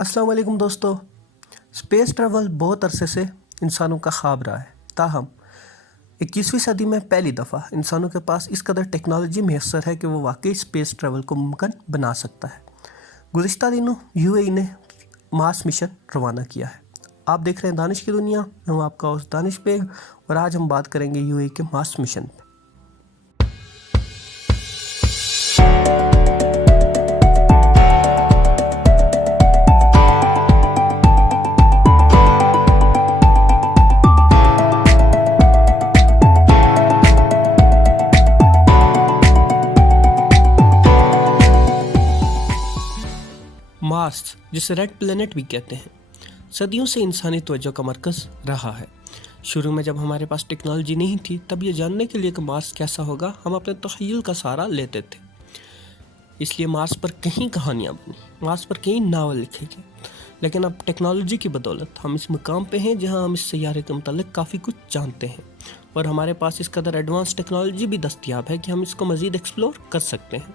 अस्सलाम वालेकुम दोस्तों। स्पेस ट्रैवल बहुत अरसे से इंसानों का ख्वाब रहा है। ताहम 21वीं सदी में पहली दफ़ा इंसानों के पास इस कदर टेक्नोलॉजी मैसर है कि वो वाकई स्पेस ट्रैवल को मुमकिन बना सकता है। गुज़िश्ता दिनों यूएई ने मार्स मिशन रवाना किया है। आप देख रहे हैं दानिश की दुनिया। मैं हूँ आपका होस्ट दानिश बेग और आज हम बात करेंगे यूएई के मार्स मिशन पर। मार्स, जिसे रेड प्लेनेट भी कहते हैं, सदियों से इंसानी तवज्जो का मरकज़ रहा है। शुरू में जब हमारे पास टेक्नोलॉजी नहीं थी तब ये जानने के लिए कि मार्स कैसा होगा हम अपने तख़य्युल का सहारा लेते थे। इसलिए मार्स पर कहीं कहानियाँ बनी, मार्स पर कई नावल लिखे गए। लेकिन अब टेक्नोलॉजी की बदौलत हम इस मुकाम पे हैं जहाँ हम इस सैयारे के मुतालिक काफ़ी कुछ जानते हैं और हमारे पास इस कदर एडवांस टेक्नोलॉजी भी दस्तयाब है कि हम इसको मज़ीद एक्सप्लोर कर सकते हैं।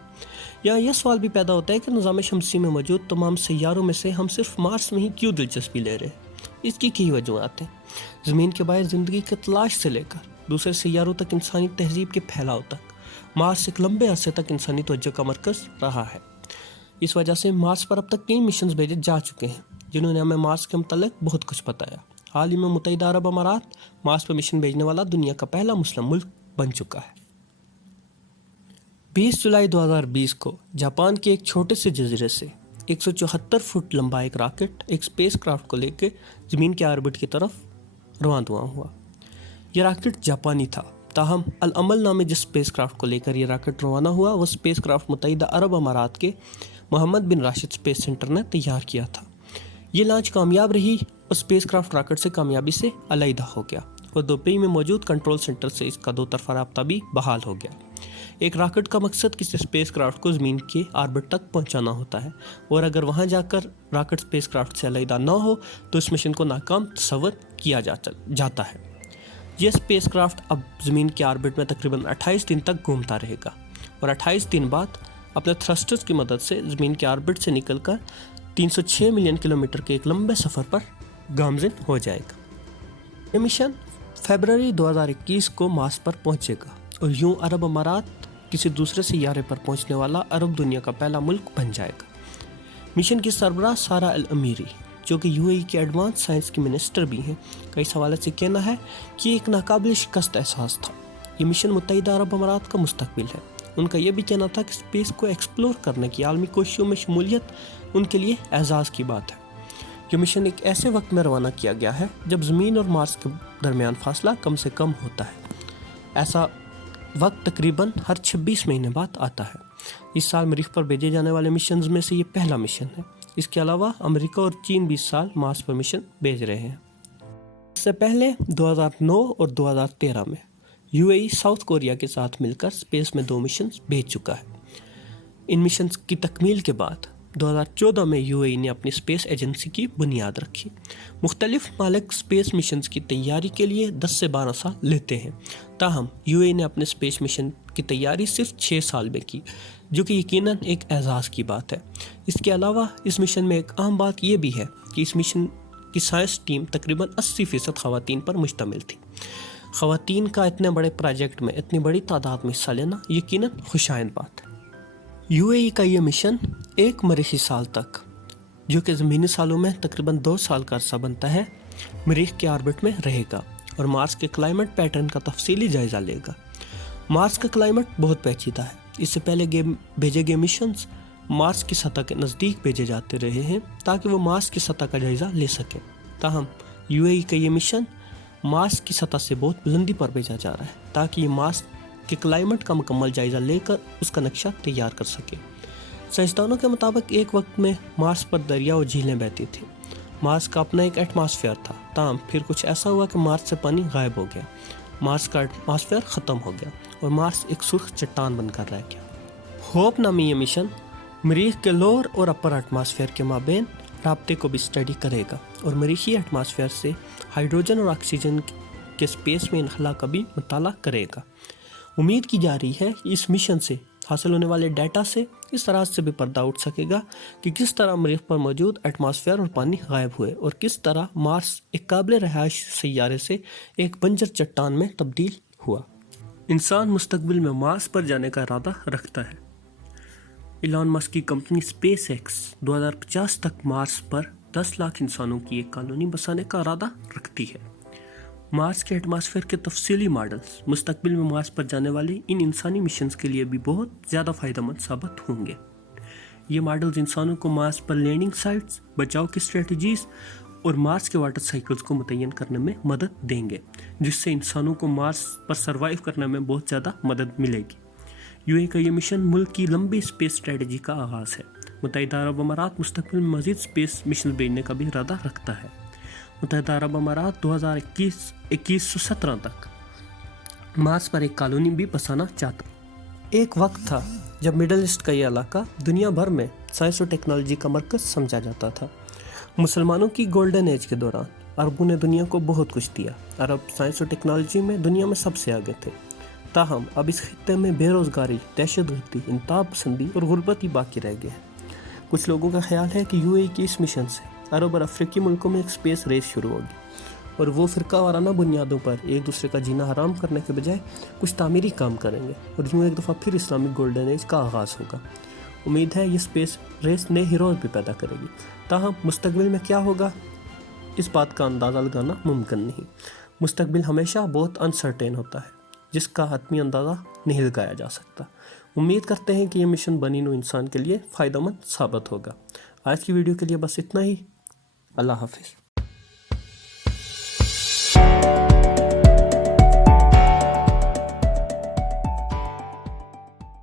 यहाँ यह सवाल भी पैदा होता है कि निज़ाम शमसी में मौजूद तमाम सैयारों में से हम सिर्फ मार्स में ही क्यों दिलचस्पी ले रहे हैं। इसकी कई वजूहत हैं। ज़मीन के बाहर ज़िंदगी की तलाश से लेकर दूसरे सैयारों तक इंसानी तहजीब के फैलाव तक मार्स एक लंबे अरसे तक इंसानी तवज्जो का मरकज़ रहा है। इस वजह से मार्स पर अब तक कई मिशन भेजे जा चुके हैं जिन्होंने हमें मार्स के मुतालिक बहुत कुछ बताया। हाल ही में मुत्तहिदा अरब अमारात मार्स पर मिशन भेजने वाला दुनिया का पहला मुस्लिम मुल्क बन चुका है। 20 जुलाई 2020 को जापान के एक छोटे से जजीरे से 174 फुट लंबा एक रॉकेट एक स्पेस क्राफ्ट को लेकर ज़मीन के ऑर्बिट की तरफ रवाना हुआ। यह रॉकेट जापानी था, ताहम अल अमल नामे जिस स्पेस क्राफ्ट को लेकर यह रॉकेट रवाना हुआ वह स्पेस क्राफ्ट मुत्तहिदा अरब अमारात के मोहम्मद बिन राशिद स्पेस सेंटर ने तैयार किया था। ये लॉन्च कामयाब रही और स्पेस क्राफ्ट रॉकेट से कामयाबी से अलहदा हो गया और दुबई में मौजूद कंट्रोल सेंटर से इसका दो तरफा राब्ता भी बहाल हो गया। एक रॉकेट का मकसद किसी स्पेस क्राफ्ट को ज़मीन के ऑर्बिट तक पहुंचाना होता है और अगर वहां जाकर रॉकेट स्पेस क्राफ्ट से अलहदा न हो तो इस मिशन को नाकाम तस्वर किया जाता है। यह स्पेस क्राफ्ट अब ज़मीन के ऑर्बिट में तकरीबन 28 दिन तक घूमता रहेगा और 28 दिन बाद अपने थ्रस्टर्स की मदद से ज़मीन के ऑर्बिट से निकलकर 306 मिलियन किलोमीटर के एक लंबे सफ़र पर गामज़िन हो जाएगा। ये मिशन फरवरी 2021 को मार्स पर पहुंचेगा और यूं अरब अमारात किसी दूसरे सैयारे पर पहुंचने वाला अरब दुनिया का पहला मुल्क बन जाएगा। मिशन की सरबराह सारा अल अमीरी, जो कि यूएई के एडवांस साइंस की मिनिस्टर भी हैं, कई सवालों से कहना है कि एक नाकाबिल शिकस्त एहसास था। ये मिशन मुत्तहिदा अरब अमारात का मुस्तकबिल है। उनका यह भी कहना था कि स्पेस को एक्सप्लोर करने की आलमी कोशिशों में शमूलियत उनके लिए एजाज़ की बात है। यह मिशन एक ऐसे वक्त में रवाना किया गया है जब ज़मीन और मार्स के दरमियान फासला कम से कम होता है। ऐसा वक्त तकरीबन हर 26 महीने बाद आता है। इस साल मरीख पर भेजे जाने वाले मिशन में से ये पहला मिशन है। इसके अलावा अमेरिका और चीन भी इस साल मार्स पर मिशन भेज रहे हैं। इससे पहले 2009 और 2013 में यूएई साउथ कोरिया के साथ मिलकर स्पेस में 2 मिशन भेज चुका है। इन मिशन की तकमील के बाद 2014 में यूएई ने अपनी स्पेस एजेंसी की बुनियाद रखी। मुख्तलिफ मालिक स्पेस मिशन की तैयारी के लिए 10 से 12 साल लेते हैं, ताहम यूएई ने अपने स्पेस मिशन की तैयारी सिर्फ 6 साल में की, जो कि यकीनन एक एजाज़ की बात है। इसके अलावा इस मिशन में एक अहम बात यह भी है कि इस मिशन की साइंस टीम तकरीबन 80% ख़वातीन पर मुश्तमिल थी। ख़वातीन का इतने बड़े प्रोजेक्ट में इतनी बड़ी तादाद में हिस्सा लेना यकीनन खुशाइंद बात है। यूएई का ये मिशन एक मरीखी साल तक, जो कि ज़मीनी सालों में तकरीबन 2 साल का अरसा बनता है, मरीख के ऑर्बिट में रहेगा और मार्स के क्लाइमेट पैटर्न का तफसीली जायज़ा लेगा। मार्स का क्लाइमेट बहुत पेचीदा है। इससे पहले भेजे गए मिशंस मार्स की सतह के नज़दीक भेजे जाते रहे हैं ताकि वो मार्स की सतह का जायज़ा ले सकें। ताहम यूएई का ये मिशन मार्स की सतह से बहुत बुलंदी पर भेजा जा रहा है ताकि ये मार्स के क्लाइमेट का मुकम्मल जायज़ा लेकर उसका नक्शा तैयार कर सके। साइंसदानों के मुताबिक एक वक्त में मार्स पर दरिया और झीलें बहती थी। मार्स का अपना एक एटमॉस्फेयर था, ताहम फिर कुछ ऐसा हुआ कि मार्स से पानी गायब हो गया, मार्स का एटमॉस्फेयर ख़त्म हो गया और मार्स एक सुर्ख चट्टान बनकर रह गया। होप नामी ये मिशन मरीख के लोअर और अपर एटमॉस्फेयर के माबेन राब्ते को भी स्टडी करेगा और मरीखी एटमॉस्फेयर से हाइड्रोजन और ऑक्सीजन के स्पेस में इनखला का भी मुताला करेगा। उम्मीद की जा रही है कि इस मिशन से हासिल होने वाले डाटा से اس راز سے بھی پردہ اٹھ سکے گا کہ کس طرح مریخ پر موجود ایٹماسفیئر اور پانی غائب ہوئے اور کس طرح مارس ایک قابل رہائش سیارے سے ایک بنجر چٹان میں تبدیل ہوا۔ انسان مستقبل میں مارس پر جانے کا ارادہ رکھتا ہے۔ ایلان مسک کی کمپنی اسپیس ایکس 2050 تک مارس پر 10 لاکھ انسانوں کی ایک کالونی بسانے کا ارادہ رکھتی ہے۔ مارس کے ایٹماسفیئر کے تفصیلی ماڈلز مستقبل میں مارس پر جانے والے ان انسانی مشنز کے لیے بھی بہت زیادہ فائدہ مند ثابت ہوں گے۔ یہ ماڈلز انسانوں کو مارس پر لینڈنگ سائٹس، بچاؤ کی اسٹریٹجیز اور مارس کے واٹر سائیکلز کو متعین کرنے میں مدد دیں گے، جس سے انسانوں کو مارس پر سروائیو کرنے میں بہت زیادہ مدد ملے گی۔ یو اے کا یہ مشن ملک کی لمبی اسپیس اسٹریٹجی کا آغاز ہے۔ متحدہ عرب امارات مستقبل میں مزید اسپیس مشن بھیجنے کا بھی ارادہ رکھتا ہے۔ متحدہ عرب امارات 2117 تک مارس پر ایک کالونی بھی بسانا چاہتا۔ ایک وقت تھا جب مڈل ایسٹ کا یہ علاقہ دنیا بھر میں سائنس و ٹیکنالوجی کا مرکز سمجھا جاتا تھا۔ مسلمانوں کی گولڈن ایج کے دوران عربوں نے دنیا کو بہت کچھ دیا۔ عرب سائنس و ٹیکنالوجی میں دنیا میں سب سے آگے تھے۔ تاہم اب اس خطے میں بے روزگاری، دہشت گردی، انتہا پسندی اور غربت ہی باقی رہ گئے ہیں۔ کچھ لوگوں کا خیال ہے کہ یو اے کی اس مشن سے عرب اور افریقی ملکوں میں ایک اسپیس ریس شروع ہوگی اور وہ فرقہ وارانہ بنیادوں پر ایک دوسرے کا جینا حرام کرنے کے بجائے کچھ تعمیری کام کریں گے اور یوں ایک دفعہ پھر اسلامک گولڈن ایج کا آغاز ہوگا۔ امید ہے یہ اسپیس ریس نئے ہیروز بھی پیدا کرے گی۔ تاہم مستقبل میں کیا ہوگا اس بات کا اندازہ لگانا ممکن نہیں۔ مستقبل ہمیشہ بہت انسرٹین ہوتا ہے جس کا حتمی اندازہ نہیں لگایا جا سکتا۔ امید کرتے ہیں کہ یہ مشن بنی نوع انسان کے لیے فائدہ مند ثابت ہوگا۔ آج کی ویڈیو کے لیے بس اتنا ہی۔ اللہ حافظ۔